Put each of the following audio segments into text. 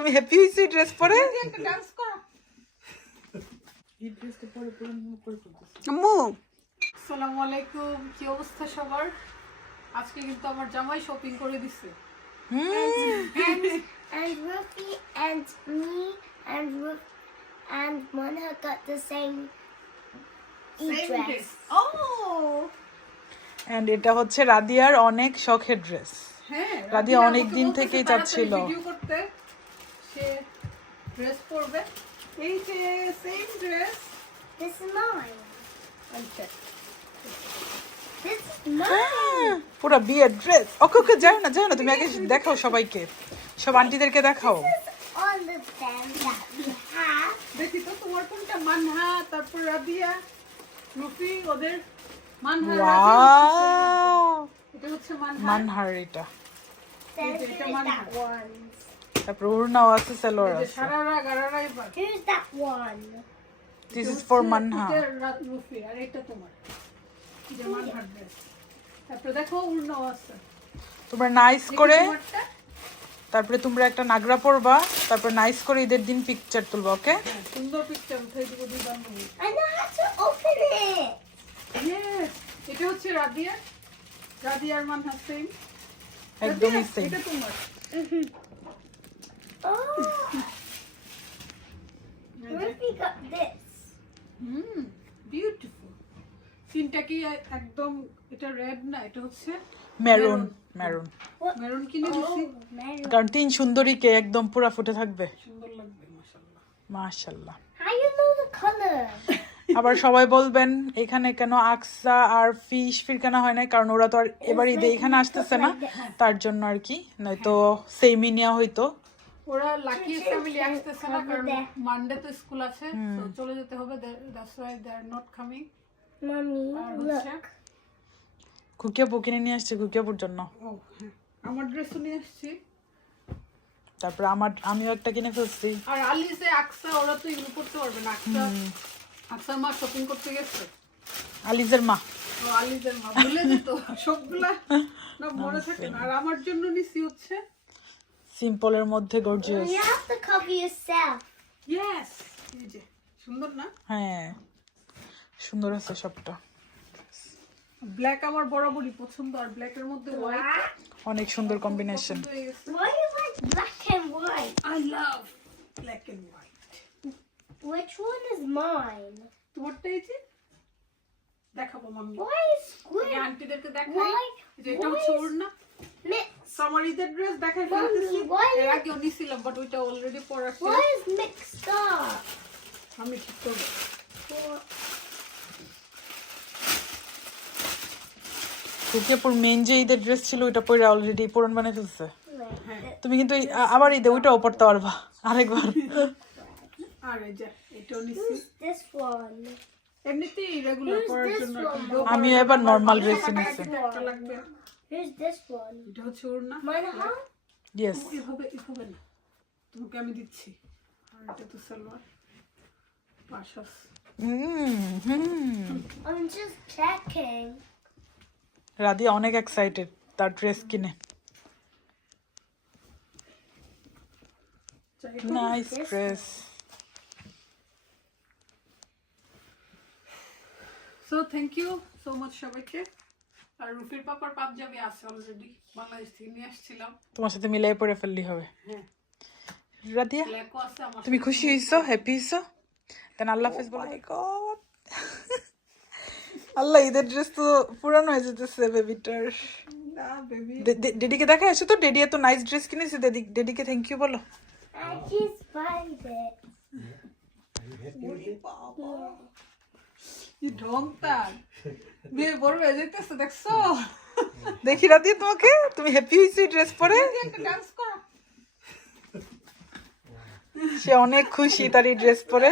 তুমি হ্যাপি হয়েছো ড্রেস পরে? একটা ডান্স করো। মুখ করে আম্মু। আসসালামু আলাইকুম কি অবস্থা সবার? আজকে কিন্তু আমার জামাই শপিং করে দিছে। and Ruffy and me and Ruf and Mona got the same dress. Oh! And এটা হচ্ছে রাদিয়ার অনেক শখের ড্রেস হ্যাঁ রাধিয়া রাধিয়া অনেক দিন থেকেই চাচ্ছিল। ভিডিও করতে। সে ড্রেস পরবে এই যে same dress This is mine. আচ্ছা। This is mine. পুরো বিয়ের ড্রেস ওকে ওকে যাও না যাও না তুমি আগে দেখাও সবাইকে। সব আন্টিদেরকে দেখাও। All that we have. দেখি তো তোমার কোনটা? মানহা তারপর রাদিয়া রুফি ওদের মানহা ওয়াও এটা হচ্ছে মানহা। মানহার এটা। Then that one? তারপর উড়নাও আছে সালোয়ার আছে? দিস ইজ ফর মানহা আর এটা তোমার। তারপর দেখো আছে। তোমরা নাইস করে? তারপরে তোমরা একটা নাগরা পরবা তারপর নাইস করে ঈদের দিন পিকচার তুলবা ওকে হ্যাঁ, সুন্দর পিকচার উঠাই দিব দুই বান্ধবী। I know how to open it. Yes, এটা হচ্ছে রাদিয়া রাদিয়ার মানহা সেম একদমই সেম এটা তোমার। Oh, Ruffy got this. হুম বিউটিফুল সিনটা কি একদম এটা রেড না এটা হচ্ছে মেরুন মেরুন মেরুন কিনে দিছি। Oh, কারণ তিন সুন্দরীকে একদম পুরা ফুটে থাকবে। সুন্দর লাগবে মাশাআল্লাহ। মাশাল্লাহ How you know the color? আবার সবাই বলবেন এখানে কেন আকসা আর ফিশ ফির কেন হয় না কারণ ওরা তো আর এবার ঈদে এখানে আসতেছে না। তার জন্য আর কি। নয়তো সেমই নেওয়া হইতো। ওরা লাকি ফ্যামিলি আসতেছে না কারণ মানডে তো স্কুল আছে তো চলে যেতে হবে that's why they are not coming. কিনে নিয়ে আসছে খুকিয়াপুর জন্য। হ্যাঁ। আমার ড্রেসও নিয়ে আসছি। তারপরে আমার আমিও একটা কিনে ফেলছি। আর আলিসে আকসা ওরা তো এগুলো করতে পারবে না। আকসা আকসার মা শপিং করতে গেছে। আলিজের মা। ও আলিসের মা। ভুলে যেত সবগুলা না মনে থাকে না। আর আমার জন্য নিছি হচ্ছে সিম্পলের মধ্যে gorgeous You have to cover yourself. Yes সুন্দর না? হ্যাঁ সুন্দর আছে সবটা। ব্ল্যাক আমার বরাবরই পছন্দ আর ব্ল্যাকের মধ্যে হোয়াইট অনেক সুন্দর combination Why you like black and white? I love black and white Which one is mine? তোমারটা এই যে? দেখাবো মাম্মি। Why is squid আন্টিদেরকে দেখাই। Why- এই যে এটা why হচ্ছে is- ওড়না। এর আগেও নিছিলাম বাট ওইটা অলরেডি পরা ছিল। Why is mixed up? আমি ঠিক করব? খুকিয়াপুর মেন যে ঈদের ড্রেস ছিল ওইটা পরে অলরেডি পুরন বানিয়ে ফেলছে। তুমি কিন্তু আবার ঈদে ওইটাও পড়তে পারবা আরেকবার। আর এই যে এটাও নিছি? এমনিতেই রেগুলার পরার জন্য আমি এবার নর্মাল ড্রেস একটা লাগবে। Who's this one? এটা হচ্ছে ওড়না। Mine, huh? ইয়েস এভাবে এভাবে না। তোমাকে আমি দিচ্ছি। আর এটা তো salwar. পাশাস I'm just checking. Radia অনেক এক্সাইটেড তার ড্রেস কিনে। Nice dress so thank you so much সবাইকে। আর রুফির পাপার পাঞ্জাবি আছে অলরেডি বাংলাদেশ থেকে নিয়ে আসছিলাম। তোমার সাথে মিলাই পরে ফেললি হবে। হ্যাঁ। রাদিয়া তুমি খুশি হইছো? হ্যাপি হইছো? দেন আল্লাহ হাফেজ বলো। গড আল্লাহ ঈদের ড্রেস তো পুরানো হয়ে যেতেছে বেবিটার ডেডিকে দেখা আসো তো? ডেডি এত নাইস ড্রেস কিনেছে। ডেডি ডেডিকে থ্যাংক ইউ বলো। I just find it. কি ঢং তার? বিয়ে বড় হয়ে যেতেছে দেখছ? দেখি রাদিয়া তোমাকে? তুমি হ্যাপি হইছো ড্রেস পরে? ডান্স করো। সে অনেক খুশি তার এই ড্রেস পরে।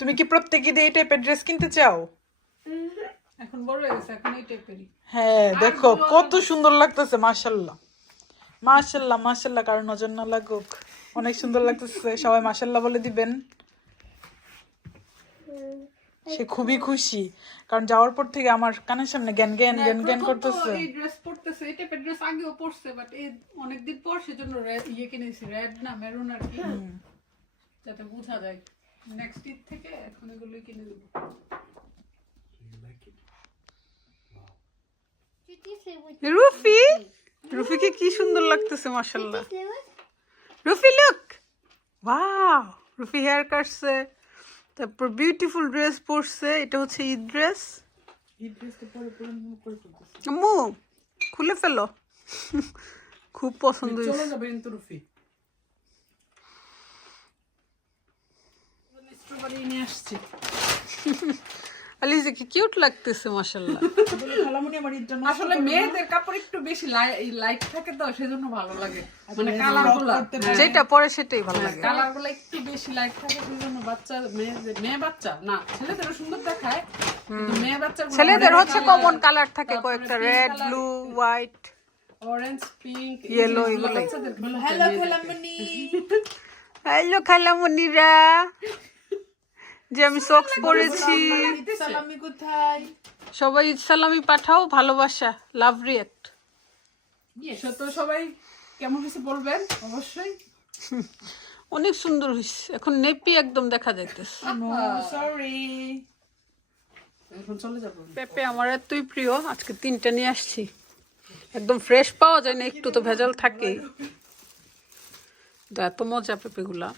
তুমি কি প্রত্যেক ঈদে এই টাইপের ড্রেস কিনতে চাও? এখন বড় হয়ে গেছে এখন এই টাইপেরই হ্যাঁ দেখো কত সুন্দর লাগতেছে মাশাল্লাহ মাশাল্লাহ মাশাল্লাহ কারও নজর না লাগুক। অনেক সুন্দর লাগতেছে সবাই মাশাল্লাহ বলে দিবেন। সে খুবই খুশি। কারণ যাওয়ার পর থেকে আমার কানের সামনে জ্ঞান জ্ঞান জ্ঞান জ্ঞান করতেছে। এই ড্রেস পরতেছে এই টাইপের ড্রেস আগেও পরছে বাট এই অনেকদিন পর সেজন্য ইয়ে কিনেছি রেড না মেরুন আর কি যাতে বোঝা যায়। নেক্সট ঈদ থেকে এখন কিনে দেবো? রুফি? রুফিকে কি সুন্দর লাগতেছে মাশাল্লাহ Ruffy look wow Ruffy hair কাটছে। তারপর বিউটিফুল ড্রেস পরছে এটা হচ্ছে ঈদ ড্রেস খুলে ফেলো। খুব পছন্দ নিয়ে আসছি। আলিজে কি কিউট লাগতেছে ঈদটা আসলে মেয়েদের কাপড় একটু বেশি লাইট থাকে তো সেজন্য ভালো লাগে। মানে কালারগুলা। যেটা পরে সেটাই ভালো লাগে। কালারগুলো একটু বেশি লাইট থাকে সেজন্য বাচ্চা মেয়েদের মেয়ে বাচ্চা না ছেলেদেরও সুন্দর দেখায় মেয়ে বাচ্চার ছেলেদের হচ্ছে কমন কালার থাকে কয়েকটা red blue white orange pink Yellow এগুলো। হ্যালো খালামুনি হ্যালো খালামুনিরা যে আমি সক্স পরেছি। সবাই ঈদ সালামি পাঠাও ভালোবাসা লাভ রিয়েক্ট তো সবাই কেমন হয়েছে বলবেন? অবশ্যই। অনেক সুন্দর হয়েছে। এখন নেপি একদম দেখা যাইতেছে। সরি পেঁপে আমার এতই প্রিয় আজকে তিনটা নিয়ে আসছি। একদম ফ্রেশ পাওয়া যায় না একটু তো ভেজাল থাকেই। এত মজা পেঁপেগুলা।